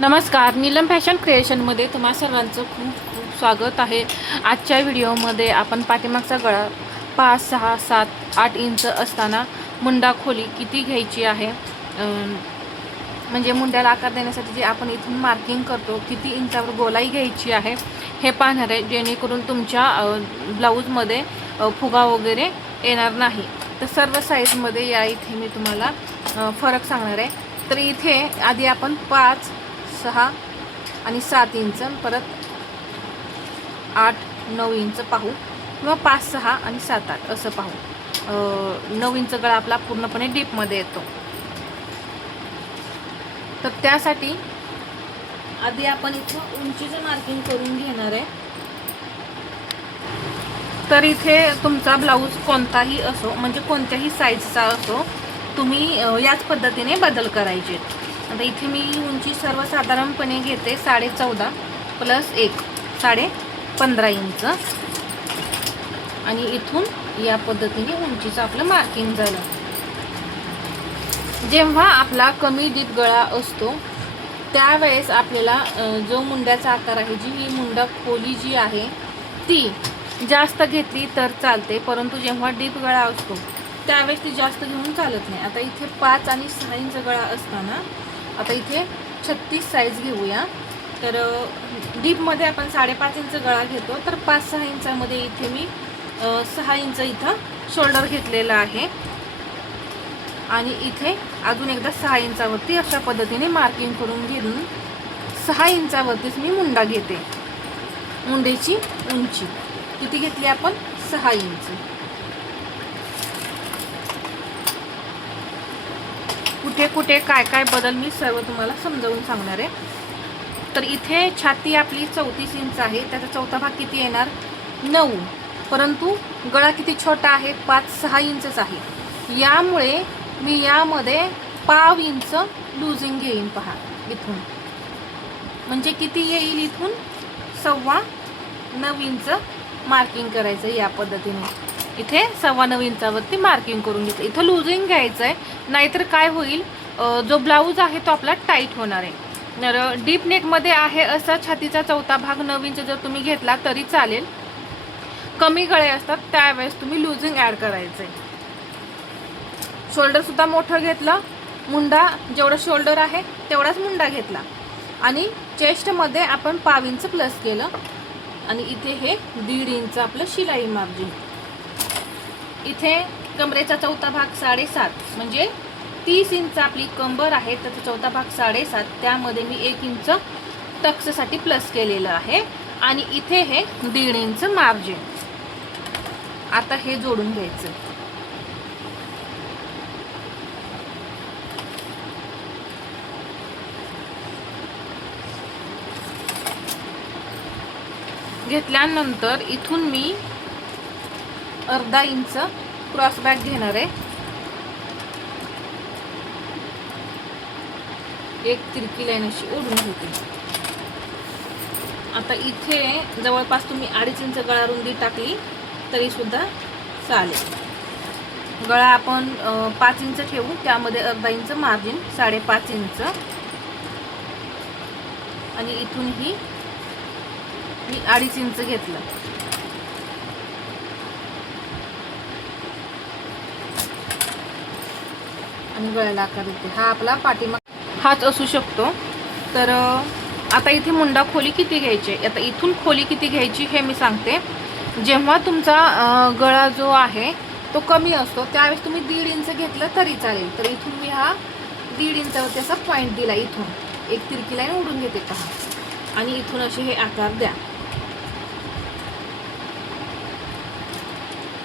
नमस्कार, नीलम फॅशन क्रिएशनमध्ये तुम्हा सर्वांचं खूप खूप स्वागत आहे। आजच्या व्हिडिओमध्ये आपण पाठीमागचा गळा 5, 6, 7, 8 इंच असताना मुंडा खोली किती घ्यायची आहे, म्हणजे मुंड्याला आकार देण्यासाठी जे आपण इथून मार्किंग करतो किती इंचावर गोलाई घ्यायची आहे हे पाहणार आहे, जेणेकरून तुमच्या ब्लाऊजमध्ये फुगा वगैरे येणार नाही। तर सर्व साईजमध्ये या इथे मी तुम्हाला फरक सांगणार आहे। तर इथे आधी आपण 5, 6 आणि 7 इंच, परत 8, 9 इंच पाहू, किंवा 5, 6 आणि 7, 8 असं पाहू। 9 इंच गळा आपला पूर्णपणे डीपमध्ये येतो। तर त्यासाठी आधी आपण इथं उंचीचं मार्किंग करून घेणार आहे। तर इथे तुमचा ब्लाऊज कोणताही असो, म्हणजे कोणत्याही साईजचा असो, तुम्ही याच पद्धतीने बदल करायचे। आता इथे मी उंची सर्वसाधारणपणे घेते 14.5 प्लस 1 15.5 इंच, आणि इथून या पद्धतीने उंचीचं आपलं मार्किंग झालं। जेव्हा आपला कमी डीप गळा असतो त्यावेळेस आपल्याला जो मुंड्याचा आकार आहे, जी ही मुंडा खोली जी आहे ती जास्त घेतली तर चालते, परंतु जेव्हा डीप गळा असतो त्यावेळेस ती जास्त घेऊन चालत नाही। आता इथे 5 आणि 6 इंच गळा असताना आता इथे 36 साईज घेऊया। तर डीपमध्ये आपण 5.5 इंच गळा घेतो, तर 5-6 इंचामध्ये इथे मी 6 इंच इथं शोल्डर घेतलेला आहे, आणि इथे अजून एकदा 6 इंचावरती अशा पद्धतीने मार्किंग करून घेऊन 6 इंचावरतीच मी मुंडा घेते। मुंडेची उंची किती घेतली आपण? 6 इंच। कुठे कुठे काय काय बदल मी सर्व तुम्हाला समजावून सांगणार आहे। तर इथे छाती आपली 34 इंच आहे, त्याचा चौथा भाग किती येणार? 9, परंतु गळा किती छोटा आहे? 5-6 इंचच आहे। यामुळे मी यामध्ये पाव इंच लूजिंग घेईन। पहा इथून, म्हणजे किती येईल? इथून 9.25 इंच मार्किंग करायचं या पद्धतीने। इथे 9.25 इंचावरती मार्किंग करून घेतलं। इथं लूजिंग घ्यायचं आहे, नाहीतर काय होईल, जो ब्लाऊज आहे तो आपला टाईट होणार आहे। तर डीप नेकमध्ये आहे असा छातीचा चौथा भाग 9 इंच जर तुम्ही घेतला तरी चालेल। कमी गळे असतात त्यावेळेस तुम्ही लूजिंग ॲड करायचं आहे। शोल्डरसुद्धा मोठं घेतलं, मुंडा जेवढं शोल्डर आहे तेवढाच मुंडा घेतला, आणि चेस्टमध्ये आपण पाव इंच प्लस केलं, आणि इथे हे 1.5 इंच आपलं शिलाई मार्जिन। इथे कमरेचा चौथा भाग 7.5, म्हणजे 30 इंच आपली कंबर आहे, त्याचा चौथा भाग 7.5, त्यामध्ये मी 1 इंच टक्ससाठी प्लस केलेलं आहे, आणि इथे हे 1.5 इंच मार्जिन। आता हे जोडून घ्यायचं। घेतल्यानंतर इथून मी अर्धा इंच क्रॉस बॅक घेणार आहे, एक तिरकी लाईन अशी ओढून घेते। आता इथे जवळपास तुम्ही 2.5 इंच गळा रुंदी टाकली तरी सुद्धा चालेल। गळा आपण 5 इंच ठेवू, त्यामध्ये अर्धा इंच मार्जिन 5.5 इंच, आणि इथूनही मी 2.5 इंच घेतलं। आणि गळ्याला आकार देते। हा आपला पाठीमाग हाच असू शकतो। तर आता इथे मुंडा खोली किती घ्यायची, आता इथून खोली किती घ्यायची हे मी सांगते। जेव्हा तुमचा गळा जो आहे तो कमी असतो त्यावेळेस तुम्ही 1.5 इंच घेतलं तरी चालेल। तर इथून मी हा 1.5 इंचावरती असा पॉईंट दिला, इथून एक तिरकी लाईन ओढून घेते पहा, आणि इथून असे हे आकार द्या।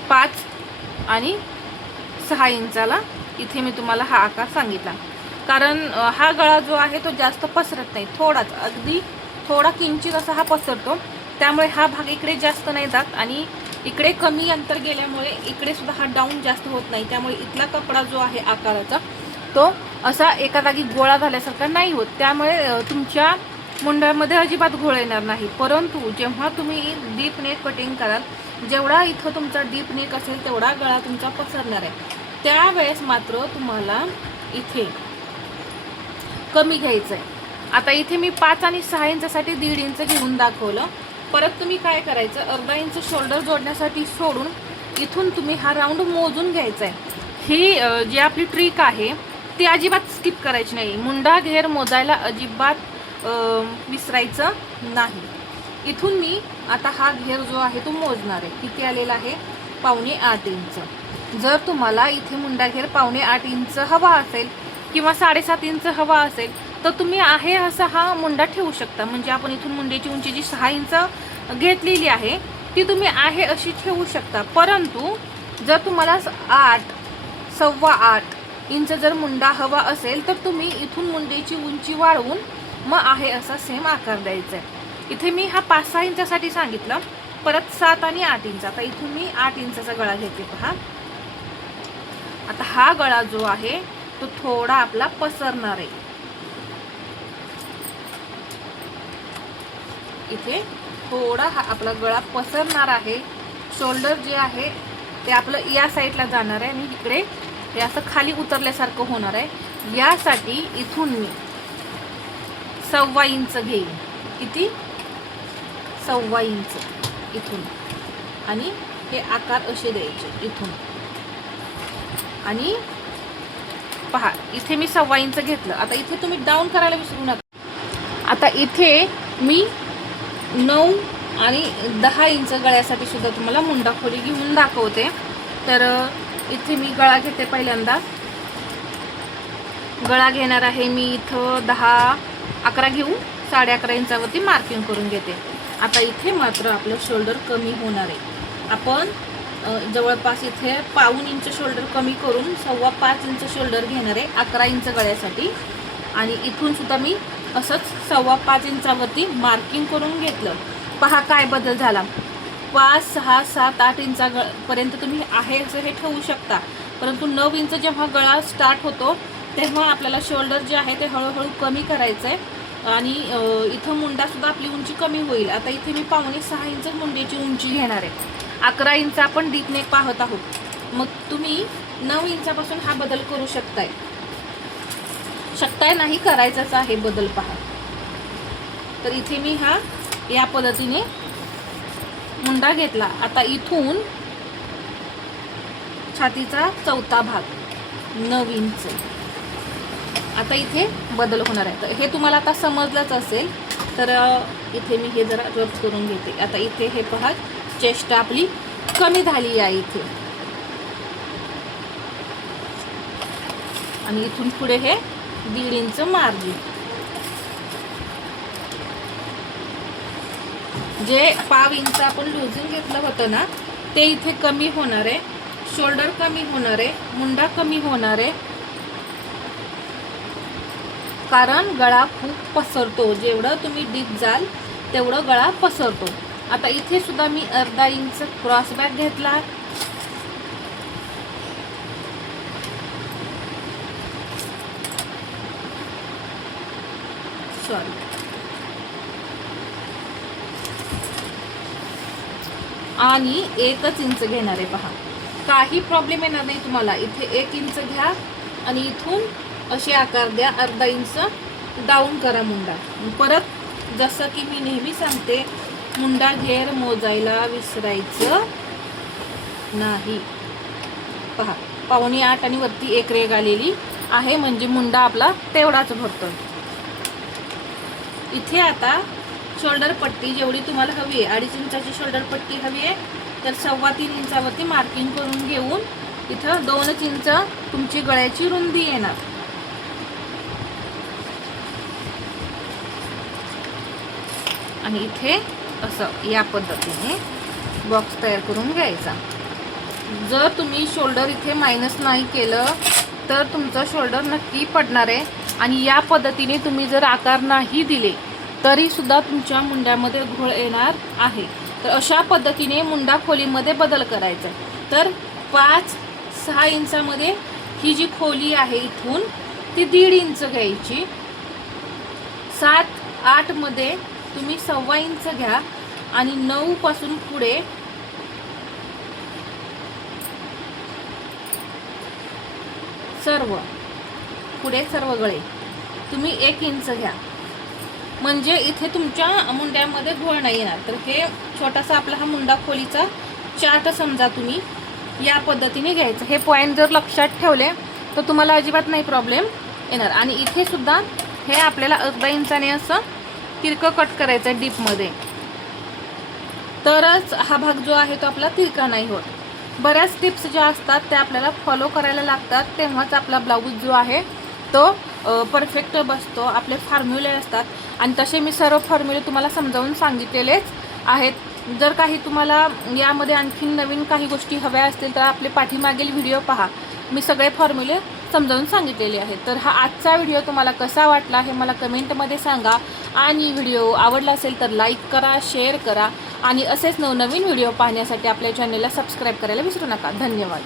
5 आणि 6 इंचाला इथे मी तुम्हाला हा आकार सांगितला, कारण हा गळा जो आहे तो जास्त पसरत नाही, थोडाच, अगदी थोडा किंचित असा हा पसरतो, त्यामुळे हा भाग इकडे जास्त नाही जात, आणि इकडे कमी अंतर गेल्यामुळे इकडे सुद्धा हा डाऊन जास्त होत नाही, त्यामुळे इथला कपडा जो आहे आकाराचा तो असा एका जागी गोळा झाल्यासारखा नाही होत, त्यामुळे तुमच्या मुंड्यामध्ये अजिबात घोळ येणार नाही। परंतु जेव्हा तुम्ही डीप नेक कटिंग कराल, जेवढा इथं तुमचा डीप नेक असेल तेवढा गळा तुमचा पसरणार आहे, त्यावेळेस मात्र तुम्हाला इथे कमी घ्यायचं आहे। आता इथे मी 5 आणि 6 इंचासाठी 1.5 इंच घेऊन दाखवलं. परत तुम्ही काय करायचं, अर्धा इंच शोल्डर जोडण्यासाठी सोडून इथून तुम्ही हा राऊंड मोजून घ्यायचा आहे. ही जी आपली ट्रिक आहे ती अजिबात स्किप करायची नाही. मुंडा घेर मोजायला अजिबात विसरायचं नाही. इथून मी आता हा घेर जो आहे तो मोजणार आहे. किती आलेला आहे, 7.25 इंच. जर तुम्हाला इथे मुंडा घेर 7.25 इंच हवा असेल किंवा 7.5 इंच हवा असेल तर तुम्ही आहे असा हा मुंडा ठेवू शकता. म्हणजे आपण इथून मुंड्याची उंची जी 6 इंच घेतलेली आहे ती तुम्ही आहे अशी ठेवू शकता. परंतु जर तुम्हाला 8.25 इंच जर मुंडा हवा असेल तर तुम्ही इथून मुंड्याची उंची वाढवून मग आहे असा सेम आकार द्यायचा आहे. इथे मी हा 5-6 इंचासाठी सांगितलं. परत 7 आणि 8 इंच. आता इथून मी 8 इंचाचा गळा घेते पहा. आता हा गळा जो आहे तो थोडा आपला पसरणार आहे. इथे थोडा हा आपला गळा पसरणार आहे. शोल्डर जे आहे ते आपलं या साईडला जाणार आहे आणि इकडे हे असं खाली उतरल्यासारखं होणार आहे. यासाठी इथून मी 1.25 इंच घेईन. किती, 1.25 इंच इथून. आणि हे आकार असे द्यायचे इथून. आणि पहा इथे मी 1.25 इंच घेतलं. आता इथे तुम्ही डाऊन करायला विसरू नका. आता इथे मी 9 आणि 10 इंच गळ्यासाठी सुद्धा तुम्हाला मुंडा खोली घेऊन दाखवते. तर इथे मी गळा घेते. पहिल्यांदा गळा घेणार आहे मी इथं 10-11 घेऊन 11.5 इंचावरती मार्किंग करून घेते. आता इथे मात्र आपलं शोल्डर कमी होणार आहे. आपण जवळपास इथे 1.25 इंच शोल्डर कमी करून 5.25 इंच शोल्डर घेणार आहे 11 इंच गळ्यासाठी. आणि इथून सुद्धा मी असंच 5.25 इंचावरती मार्किंग करून घेतलं. पहा काय बदल झाला. 5, 6, 7, 8 इंचापर्यंत तुम्ही आहे असं हे ठेवू शकता. परंतु 9 इंच जेव्हा गळा स्टार्ट होतो तेव्हा आपल्याला शोल्डर जे आहे ते हळूहळू कमी करायचं आहे. आणि इथं मुंडासुद्धा आपली उंची कमी होईल. आता इथे मी 5.25 इंच मुंड्याची उंची घेणार आहे. 11 इंच आपण डीप नेक पाहत आहोत. मग तुम्ही 9 इंचापासून हा बदल करू शकताय. नाही करायचाच आहे बदल पहा. तर इथे मी हा या पद्धतीने मुंडा घेतला. आता इथून छातीचा 4था भाग 9 इंच. आता इथे बदल होणार आहे. तर हे तुम्हाला आता समजलंच असेल. तर इथे मी हे जरा रब करून घेते. आता इथे हे पहा चेस्ट आपली कमी झाली आहे इथे. आणि इथून पुढे हे 1.5 इंच मार्जिन. जे 1.5 इंच आपण लुझिंग घेतलं होतं ना ते इथे कमी होणार आहे. शोल्डर कमी होणार आहे. मुंडा कमी होणार आहे. कारण गळा खूप पसरतो. जेवढं तुम्ही डीप जाल तेवढं गळा पसरतो. आता इथे सुद्धा मी अर्धा इंच क्रॉस बॅक घेतला. आणि 1 इंच घेणार आहे पहा. काही प्रॉब्लेम येणार नाही तुम्हाला. इथे 1 इंच घ्या आणि इथून असे आकार द्या. अर्धा इंच डाऊन करा मुंडा. परत जसं की मी नेहमी सांगते मुंडा घेर मोजायला विसरायचं नाही. पहा 7.25 आणि वरती 1 रेघ आलेली आहे म्हणजे मुंडा आपला तेवढाच भरतो. इथे आता शोल्डर पट्टी जेवढी तुम्हाला हवी आहे 2.5 इंचाची शोल्डर पट्टी हवी आहे तर 3.25 इंचावरती मार्किंग करून घेऊन इथं 2 इंच तुमची गळ्याची रुंदी येणार. आणि इथे असं या पद्धतीने बॉक्स तयार करून घ्यायचा. जर तुम्ही शोल्डर इथे मायनस नाही केलं तर तुमचं शोल्डर नक्की पडणार आहे. आणि या पद्धतीने तुम्ही जर आकार नाही दिले तरी सुद्धा तुमच्या मुंड्यामध्ये घोळ येणार आहे. तर अशा पद्धतीने मुंडा खोलीमध्ये बदल करायचा. तर 5-6 इंचामध्ये ही जी खोली आहे इथून ती 1.5 इंच घ्यायची. 7-8 मध्ये तुम्ही 1.25 इंच घ्या आणि 9 पासून पुढे सर्व गळे तुम्ही 1 इंच घ्या. म्हणजे इथे तुमच्या मुंड्यामध्ये घोळ नाही येणार. तर हे छोटासा आपला हा मुंडा खोलीचा चार्ट समजा तुम्ही या पद्धतीने घ्यायचं. हे पॉईंट जर लक्षात ठेवले तर तुम्हाला अजिबात नाही प्रॉब्लेम येणार. आणि इथे सुद्धा हे आपल्याला अर्धा इंचाने असं तिरकं कट करायचं आहे डीपमध्ये, तरच हा भाग जो आहे तो आपला तिरका नाही होत. बऱ्याच टिप्स ज्या असतात त्या आपल्याला फॉलो करायला लागतात, तेव्हाच आपला ब्लाऊज जो आहे तो परफेक्ट बसतो. आपले फॉर्म्युले असतात आणि तसे मी सर्व फॉर्म्युले तुम्हाला समजावून सांगितलेलेच आहेत. जर काही तुम्हाला यामध्ये आणखीन नवीन काही गोष्टी हव्या असतील तर आपले पाठीमागील व्हिडिओ पहा, मी सगळे फॉर्म्युले समजावून सांगितलेले आहेत. तर हा आजचा व्हिडिओ तुम्हाला कसा वाटला हे मला कमेंटमध्ये सांगा. आणि व्हिडिओ आवडला असेल तर लाईक करा, शेअर करा आणि असेच नवनवीन व्हिडिओ पाहण्यासाठी आपल्या चॅनलला सबस्क्राईब करायला विसरू नका. धन्यवाद.